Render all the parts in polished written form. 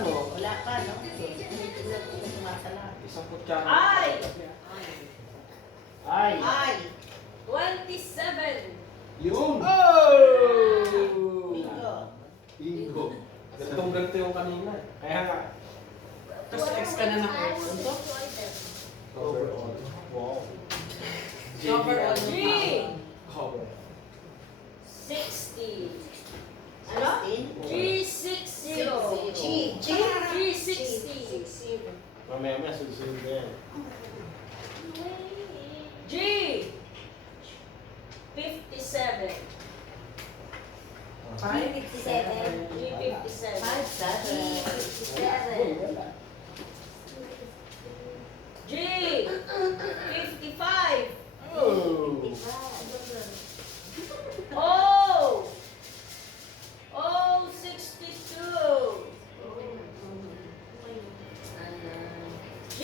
mo. Wala pa, no? Sumasala. Isang kutsara. Ay! Ay! Ay! 27. Yun! Bingo. Bingo. Ganito yung kanina. Kaya nga. Tapos X ka na na-X. Overall. Wow. Overall. G. Cover. 60. Ano? G60. G. G60. Mamaya susunod na yan. G. 57. 57. G57. 57. G. 55. Oh! O. O. 62. G.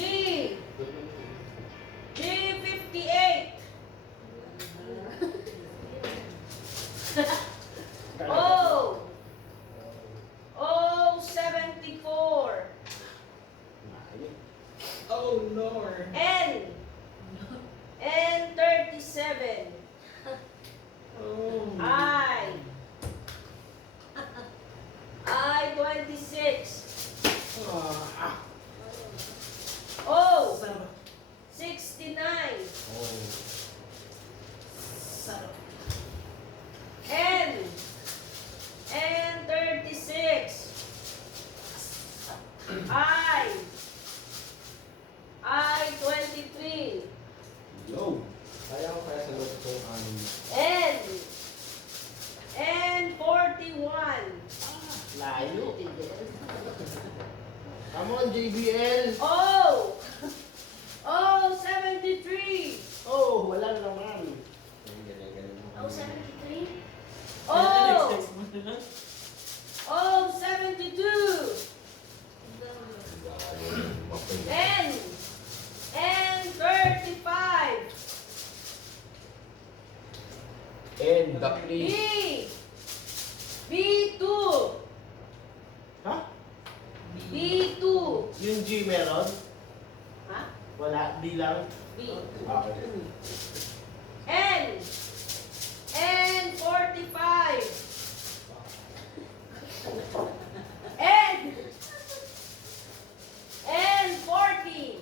G58. O. O. 74. Oh, Lord. N. N. 37. Oh. I. I. 26. O. 69. N. N. 36. I. 23. Yo! Kaya ko kaya sa loob itong anim. N. N. 41. Layo! Come on, JBL! O. O. 73. Oh, wala naman. O. 73. Next, O. next month na. O. 72. N. N. 35. And the B. please. B2. Ha? B2. Yung G meron? Ha? Wala, D lang? B. Okay. N. N. 45. N. N. 40.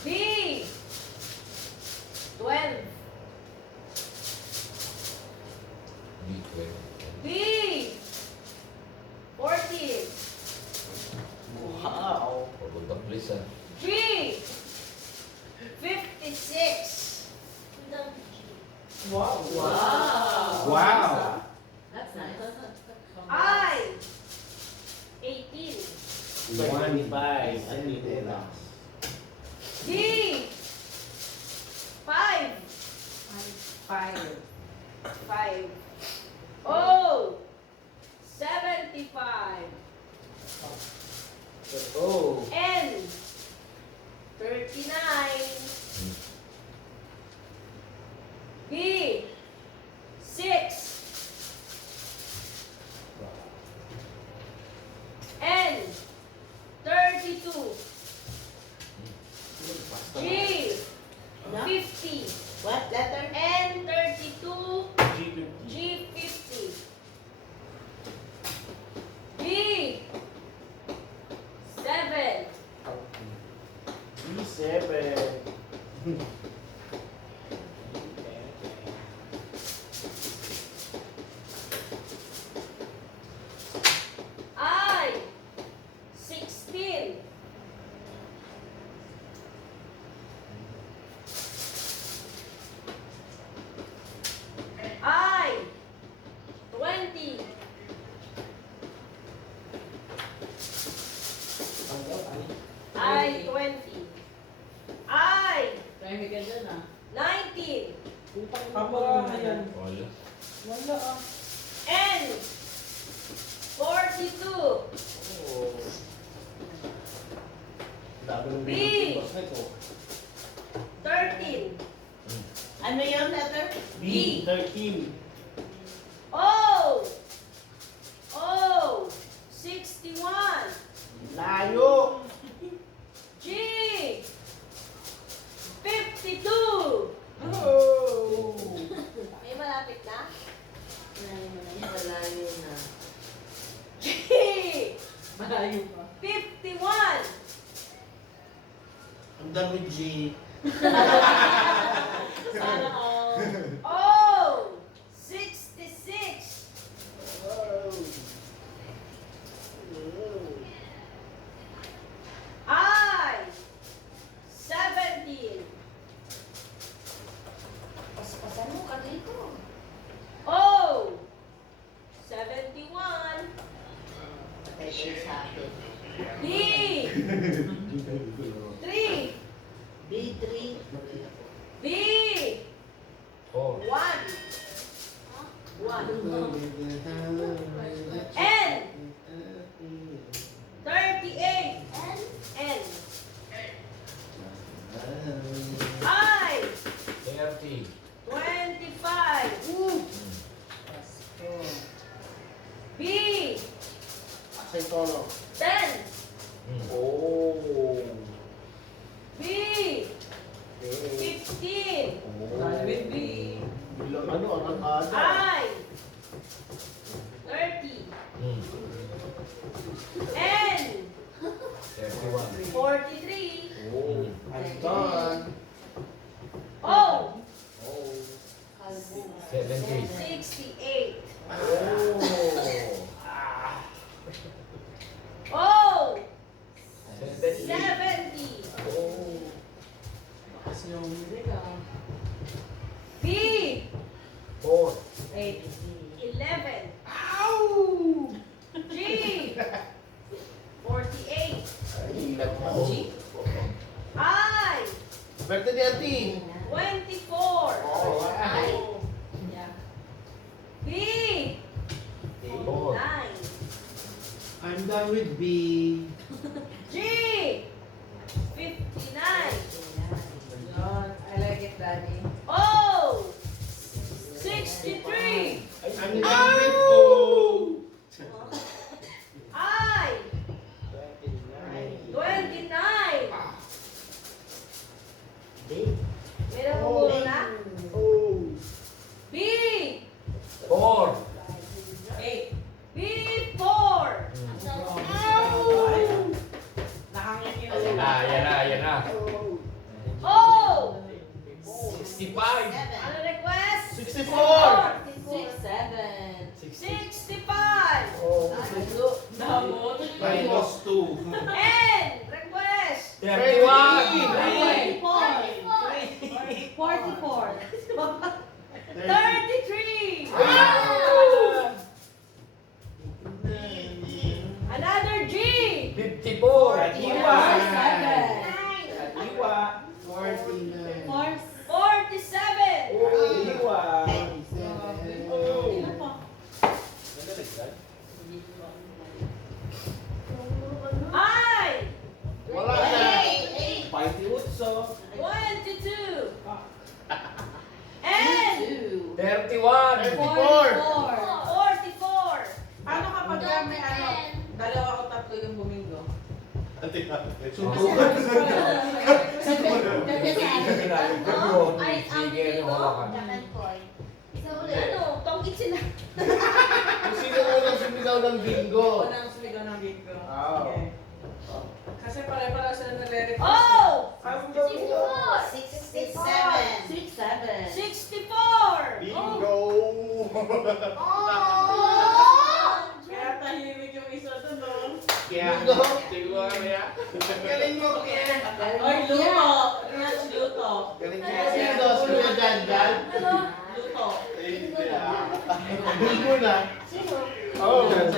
B. 12. B. 14. Wow! G. 56. Wow! Wow. Wow! That's nice. I. 18. 25. Ano yun? D. 5. 5. 5. O. 75. Oh! N. 39. B. 6. N. 32. G. No? 50. What letter? N. 32. G50. G. 50. B. 7. B7. I. 16. I. 20. I. 20. I. Marami ka dyan ah. 19. Papa, yan. Wala ah. N. 42. Oh. Dami ng B. boss na ito. 13. Ano yung letter? B. 13. O. O. I'm done with G. Sana all. O, 66. I, 17. Paspasan mo, Carlito. O, 71. Patay kayo sa akin. D, 3. B3. B, Oh. 1. N, 38. N, I, 30. 25. Pasko. B, Say tolo. 10. Oh. B, 15. With B. Ano, arangkada. I, 30. N, 31. 43. Oh. I'm done. O, Oh. Kalbo. 70. 68. Oh. O, 70. 70. Oh. Kasi yung music ah. B, 4. 8. 11. Ow! G, 48. Ilag na. G? I, Swerte ni Auntie. 24. Oh, ay. Yeah. B, 4. 9. I'm done with B. G, 59. Yun. I like it, Daddy. O, 63. I'm done with O. I, 29. May nakukulo na? Oh. B, 4. 8. B, 4. Nakangiti na Yan na, yan na, yan na. O, 65. ano request? 64. 6, 7. 65. Oh. Damot. Minus 2. N, request. 31. 44. 33. Another G. 54. Iwa. 7. Iwa. 49. 47. Iwa. Ilan pa? I, Wala na. 28. 22. N, 31. 34. 44. Paano kapag may ano, dalawa o tatlo yung bumingo? Suntukan. Ay, ang Sige, dito. wala ka. Ano, tongkit sila. Kung sino unang sumigaw ng bingo? Unang sumigaw ng bingo. Oh. Okay. Kasi pare-pare sila nare-request. Oh, 67. 64. Bingo! Kaya tahimik yung isa doon, no? Bingo! Siguro kaya. Galing mo, Ken! Oy, luto. Rich luto. Galing mo, Sino? Sino Dandan? Luto. Bingo na. Oh! Diyan.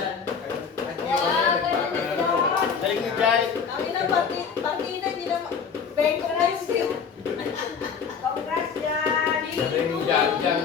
Galing ni Jai. Ang ina, pati na, hindi na, congrats you. Congrats, Daddy. Galing yan, yan.